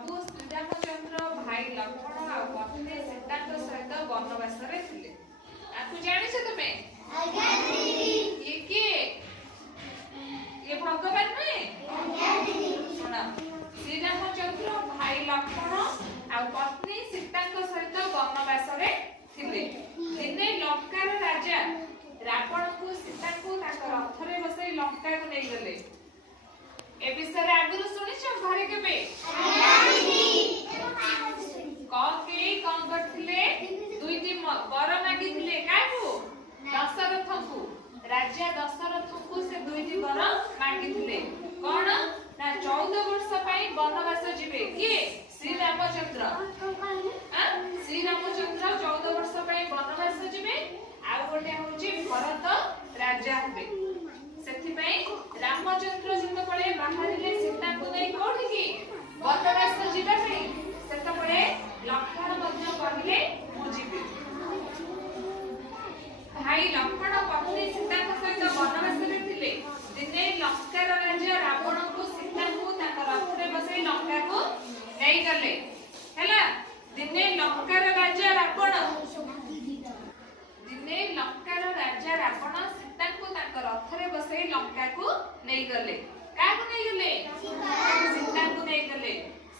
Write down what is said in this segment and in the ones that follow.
प्रभु श्रीरामचंद्र भाई लक्ष्मण आ पत्नी सीताଙ୍କ ସହିତ ବନବାସରେ ଥିଲେ। ଆକୁ ଜାଣିଛ ତୁମେ? ଆଜ୍ଞା ଦିଦି। ଇଏ କିଏ? ଇଏ ଭଗବାନ ନୁହେଁ? ଆଜ୍ଞା ଦିଦି। ଶୁଣ, ଶ୍ରୀରାମଚନ୍ଦ୍ର ଭାଇ ଲକ୍ଷ୍ମଣ ଆଉ ପତ୍ନୀ ସୀତାଙ୍କ ସହିତ ବନବାସରେ ଥିଲେ। ଦିନେ ଲଙ୍କାର ରାଜା ରାବଣକୁ ସୀତାଙ୍କୁ ତାଙ୍କ ରଥରେ ବସାଇ ଲଙ୍କାକୁ ନେଇଗଲେ। ଏ ବିଷୟରେ ଆଗରୁ ଶୁଣିଛ ଘରେ କେବେ? କଣ କରିଥିଲେ? ଦୁଇଟି ବର ମାଗିଥିଲେ। କାହାକୁ? ଦଶରଥଙ୍କୁ। ରାଜା ଦଶରଥଙ୍କୁ ସେ ଦୁଇଟି ବର ମାଗିଥିଲେ। କଣ ନା 14 ବର୍ଷ ପାଇଁ ବନବାସ ଯିବେ। କିଏ? ଶ୍ରୀରାମଚନ୍ଦ୍ର। ଶ୍ରୀରାମଚନ୍ଦ୍ର 14 ବର୍ଷ ପାଇଁ ବନବାସ ଯିବେ। ଆଉ ଗୋଟେ ହଉଛି ଭରତ ରାଜା ହେବେ। ସେଥିପାଇଁ ରାମଚନ୍ଦ୍ର ଯେତେବେଳେ ବାହାରିଲେ ସୀତାଙ୍କୁ ନେଇ କୋଉଠିକି ବନବାସ ଯିବା ପାଇଁ, ସେତେବେଳେ ଲକ୍ଷ୍ମଣ ମଧ୍ୟ କହିଲେ ମୁଁ ଯିବି। ଭାଇ ଲକ୍ଷ୍ମଣ ପତ୍ନୀ ସୀତାଙ୍କ ସହିତ ବନବାସରେ ଥିଲେ। ଦିନେ ଲଙ୍କାର ରାଜା ରାବଣଙ୍କୁ ସୀତାଙ୍କୁ ତାଙ୍କ ରଥରେ ବସାଇ ଲଙ୍କାକୁ ନେଇଗଲେ। ହେଲା, ଦିନେ ଲଙ୍କାର ରାଜା ରାବଣ ସୀତାଙ୍କୁ ତାଙ୍କ ରଥରେ ବସାଇ ଲଙ୍କାକୁ ନେଇଗଲେ। କାହାକୁ ନେଇଗଲେ? ସୀତାଙ୍କୁ ନେଇଗଲେ।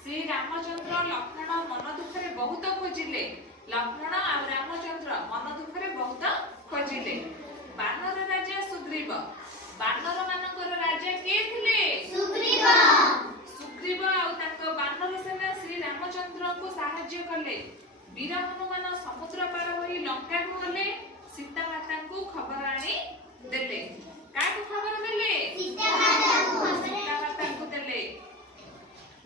ଶ୍ରୀରାମଚନ୍ଦ୍ର ଲକ୍ଷ୍ମଣ ମନ ଦୁଃଖରେ ବହୁତ ଖୋଜିଲେ। ଲକ୍ଷ୍ମଣ ଆଉ ରାମଚନ୍ଦ୍ର ମନ ଦୁଃଖରେ ବହୁତ ଖୋଜିଲେ। ବାନର ରାଜା ସୁଗ୍ରୀବ। ବାନର ମାନଙ୍କର ରାଜା କିଏ ଥିଲେ? ସୁଗ୍ରୀବ ଆଉ ତାଙ୍କ ବାନର ସେନା ଶ୍ରୀରାମଚନ୍ଦ୍ରଙ୍କୁ ସାହାଯ୍ୟ କଲେ। ବୀର ହନୁମାନ ସମୁଦ୍ର ପାର ହୋଇ ଲଙ୍କାକୁ ଗଲେ। ସୀତା ମାତାଙ୍କୁ ଖବର ଆଣି ଦେଲେ। କାହାକୁ ଖବର ଦେଲେ? ସୀତା ମାତାଙ୍କୁ ଦେଲେ।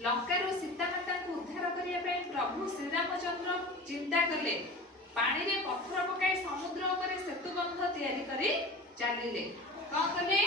ଲଙ୍କାରୁ ସୀତା ମାତାଙ୍କୁ ଉଦ୍ଧାର କରିବା ପାଇଁ ପ୍ରଭୁ ଶ୍ରୀରାମଚନ୍ଦ୍ର ଚିନ୍ତା କଲେ। ପାଣିରେ ପଥର ପକାଇ ସମୁଦ୍ର ଉପରେ ସେତୁ ବନ୍ଧ ତିଆରି କରି ଚାଲିଲେ। କଣ କଲେ?